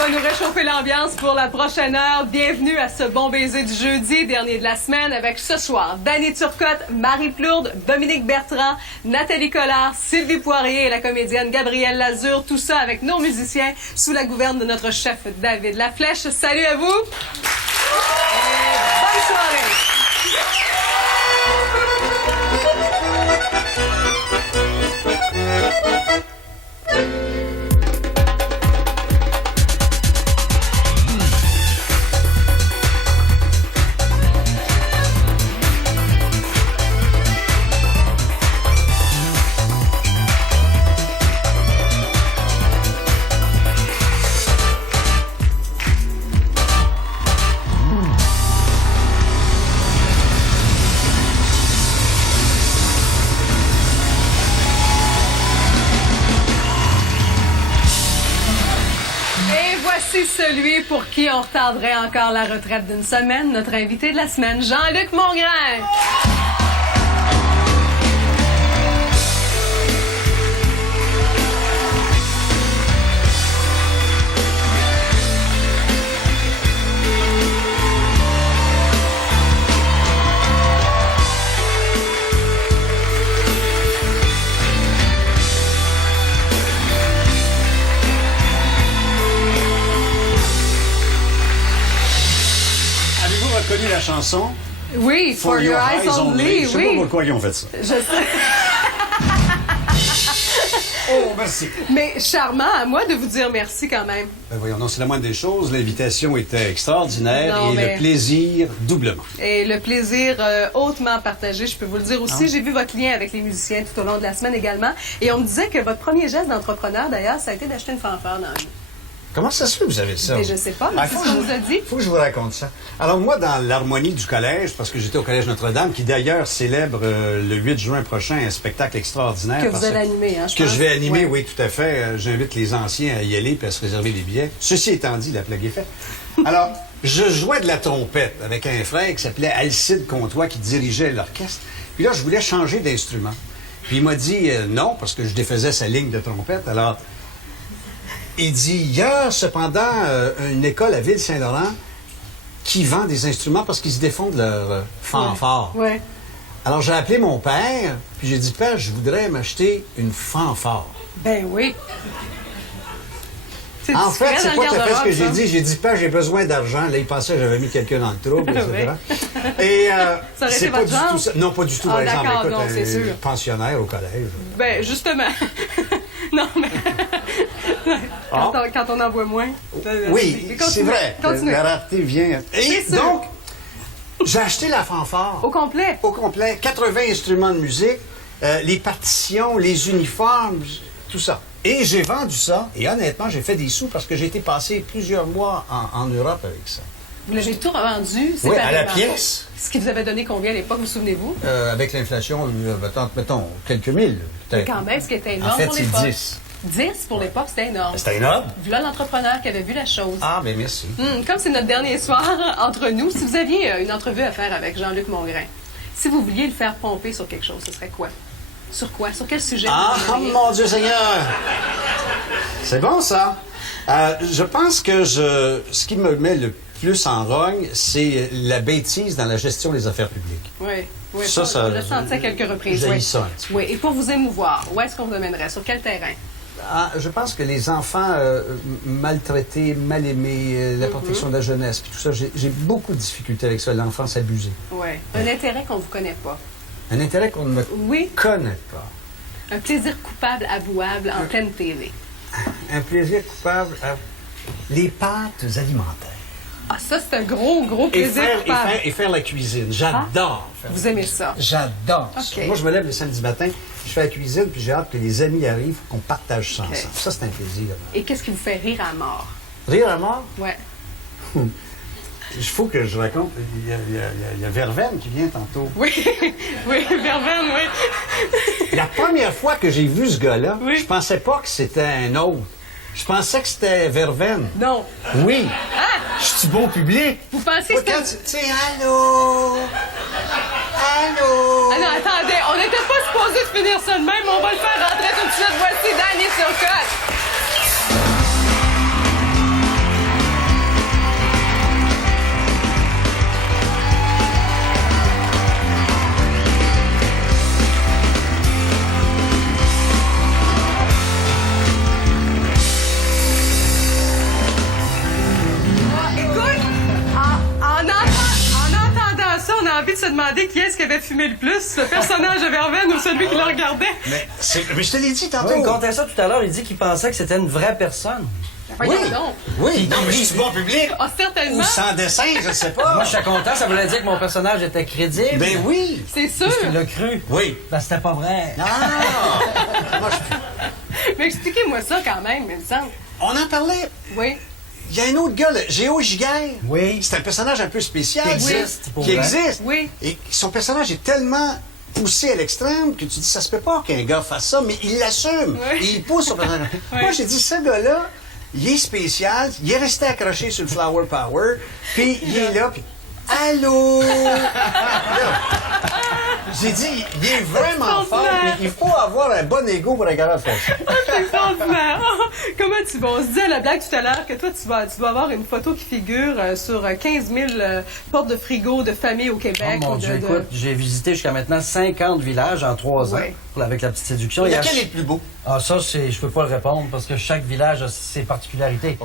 va nous réchauffer l'ambiance pour la prochaine heure. Bienvenue à ce bon baiser du jeudi, dernier de la semaine, avec ce soir Danny Turcotte, Marie Plourde, Dominique Bertrand, Nathalie Collard, Sylvie Poirier et la comédienne Gabrielle Lazur. Tout ça avec nos musiciens sous la gouverne de notre chef David Laflèche. Salut à vous! Et bonne soirée! C'est celui pour qui on retarderait encore la retraite d'une semaine, notre invité de la semaine, Jean-Luc Mongrain. Connu la chanson? Oui, For Your Eyes Only. Je sais pas pourquoi ils ont fait ça. Je sais. Oh, merci. Mais charmant à moi de vous dire merci quand même. Ben voyons, non, c'est la moindre des choses. L'invitation était extraordinaire Non, et mais... le plaisir doublement. Et le plaisir hautement partagé, je peux vous le dire aussi. J'ai vu votre lien avec les musiciens tout au long de la semaine également. Et on me disait que votre premier geste d'entrepreneur, d'ailleurs, ça a été d'acheter une fanfare dans la vie. Comment ça se fait que vous avez ça? Mais je sais pas, mais c'est ce qu'on vous a dit. Il faut que je vous raconte ça. Alors moi, dans l'harmonie du collège, parce que j'étais au Collège Notre-Dame, qui d'ailleurs célèbre le 8 juin prochain un spectacle extraordinaire. Que vous allez animer, hein, je pense. Que je vais animer, oui, tout à fait. J'invite les anciens à y aller et à se réserver des billets. Ceci étant dit, la blague est faite. Alors, je jouais de la trompette avec un frère qui s'appelait Alcide Comtois qui dirigeait l'orchestre. Puis là, je voulais changer d'instrument. Puis il m'a dit non, parce que je défaisais sa ligne de trompette. Alors... Il dit, il y a cependant une école à Ville-Saint-Laurent qui vend des instruments parce qu'ils se défont de leur fanfare. Ouais. Alors j'ai appelé mon père, puis j'ai dit, Père, je voudrais m'acheter une fanfare. Ben oui. En fait, c'est pas tout à fait ce que j'ai dit. J'ai dit, Père, j'ai besoin d'argent. Là, il pensait que j'avais mis quelqu'un dans le trouble, etc. Et ça aurait c'est été pas votre du genre? tout ça. Non, pas du tout, Ah, par exemple. d'accord, Écoute, non, c'est sûr. Pensionnaire au collège. Ben, justement. Non, mais... quand on en voit moins. Oui, c'est vrai. Continuez. La rareté vient. Et donc, j'ai acheté la fanfare. Au complet? Au complet. 80 instruments de musique, les partitions, les uniformes, tout ça. Et j'ai vendu ça. Et honnêtement, j'ai fait des sous parce que j'ai été passé plusieurs mois en Europe avec ça. Vous l'avez tout revendu? Oui, à la pièce. Ce qui vous avait donné combien à l'époque, vous souvenez-vous? Avec l'inflation, mettons, quelques mille, peut-être. Quand même, ce qui était énorme en fait, pour c'est l'époque. 10. 10 pour l'époque, c'était énorme. C'était énorme? Voilà l'entrepreneur qui avait vu la chose. Ah, bien, merci. Comme c'est notre dernier soir entre nous, si vous aviez une entrevue à faire avec Jean-Luc Mongrain, si vous vouliez le faire pomper sur quelque chose, ce serait quoi? Sur quoi? Sur quel sujet? Ah, oh mon Dieu Seigneur! C'est bon, ça. Je pense que ce qui me met le plus en rogne, c'est la bêtise dans la gestion des affaires publiques. Oui, oui, ça, je l'ai senti à quelques reprises. J'ai oui. ça. Oui, et pour vous émouvoir, où est-ce qu'on vous amènerait? Sur quel terrain? Ah, je pense que les enfants maltraités, mal aimés, la protection de la jeunesse, puis tout ça, j'ai beaucoup de difficultés avec ça, l'enfance abusée. Oui, un intérêt qu'on ne vous connaît pas. Un intérêt qu'on ne connaît pas. Un plaisir coupable avouable en pleine TV. Un plaisir coupable. Les pâtes alimentaires. Ah, ça, c'est un gros, gros plaisir coupable. Et faire la cuisine. J'adore faire Vous aimez ça? J'adore ça. Okay. Moi, je me lève le samedi matin, je fais la cuisine, puis j'ai hâte que les amis arrivent, qu'on partage ça Okay. ensemble. Ça, c'est un plaisir. Et qu'est-ce qui vous fait rire à mort? Rire à mort? Ouais. Il faut que je raconte. Il y a Verveine qui vient tantôt. Oui, oui, Verveine, oui. La première fois que j'ai vu ce gars-là, oui. Je pensais pas que c'était un autre. Je pensais que c'était Verveine. Non. Oui. Ah! Je suis bon public. Vous pensez que c'était... Tu sais, allô? Allô? Ah non, attendez, on n'était pas supposé de finir ça de même, on va le faire rentrer tout de suite. Voici Danny Turcotte. demandé qui est-ce qui avait fumé le plus, le personnage de Verveine ou celui qui le regardait. Mais je te l'ai dit tantôt. Oui, il me contait ça tout à l'heure. Il dit qu'il pensait que c'était une vraie personne. Voyons donc. Oui, non, mais je suis bon public. Ah, certainement. Ou sans dessin, je ne sais pas. Moi, je suis content. Ça voulait dire que mon personnage était crédible. Ben oui. C'est sûr. Parce qu'il l'a cru. Oui. Ben, c'était pas vrai. Ah! Moi, je- Mais expliquez-moi ça quand même, il me semble. On en parlait. Oui. Il y a un autre gars, le Géo Giguère. Oui. C'est un personnage un peu spécial. Qui existe, pour Qui vrai. existe. Oui. Et son personnage est tellement poussé à l'extrême que tu dis, ça se peut pas qu'un gars fasse ça, mais il l'assume. Oui. Et il pousse son personnage. Oui. Moi, j'ai dit, ce gars-là, il est spécial, il est resté accroché sur le Flower Power, puis il est là, puis allô? Là, j'ai dit, il est vraiment fort, mais il faut avoir un bon ego pour être capable de faire ça. C'est extraordinaire. Comment tu vas? On se dit à la blague tout à l'heure que toi, tu dois avoir une photo qui figure sur 15 000 portes de frigo de famille au Québec. Oh mon ou Dieu, écoute, j'ai visité jusqu'à maintenant 50 villages en 3 ans Oui. avec la petite séduction. Il y a- Lequel est le plus beau? Ah, ça, je peux pas le répondre parce que chaque village a ses particularités.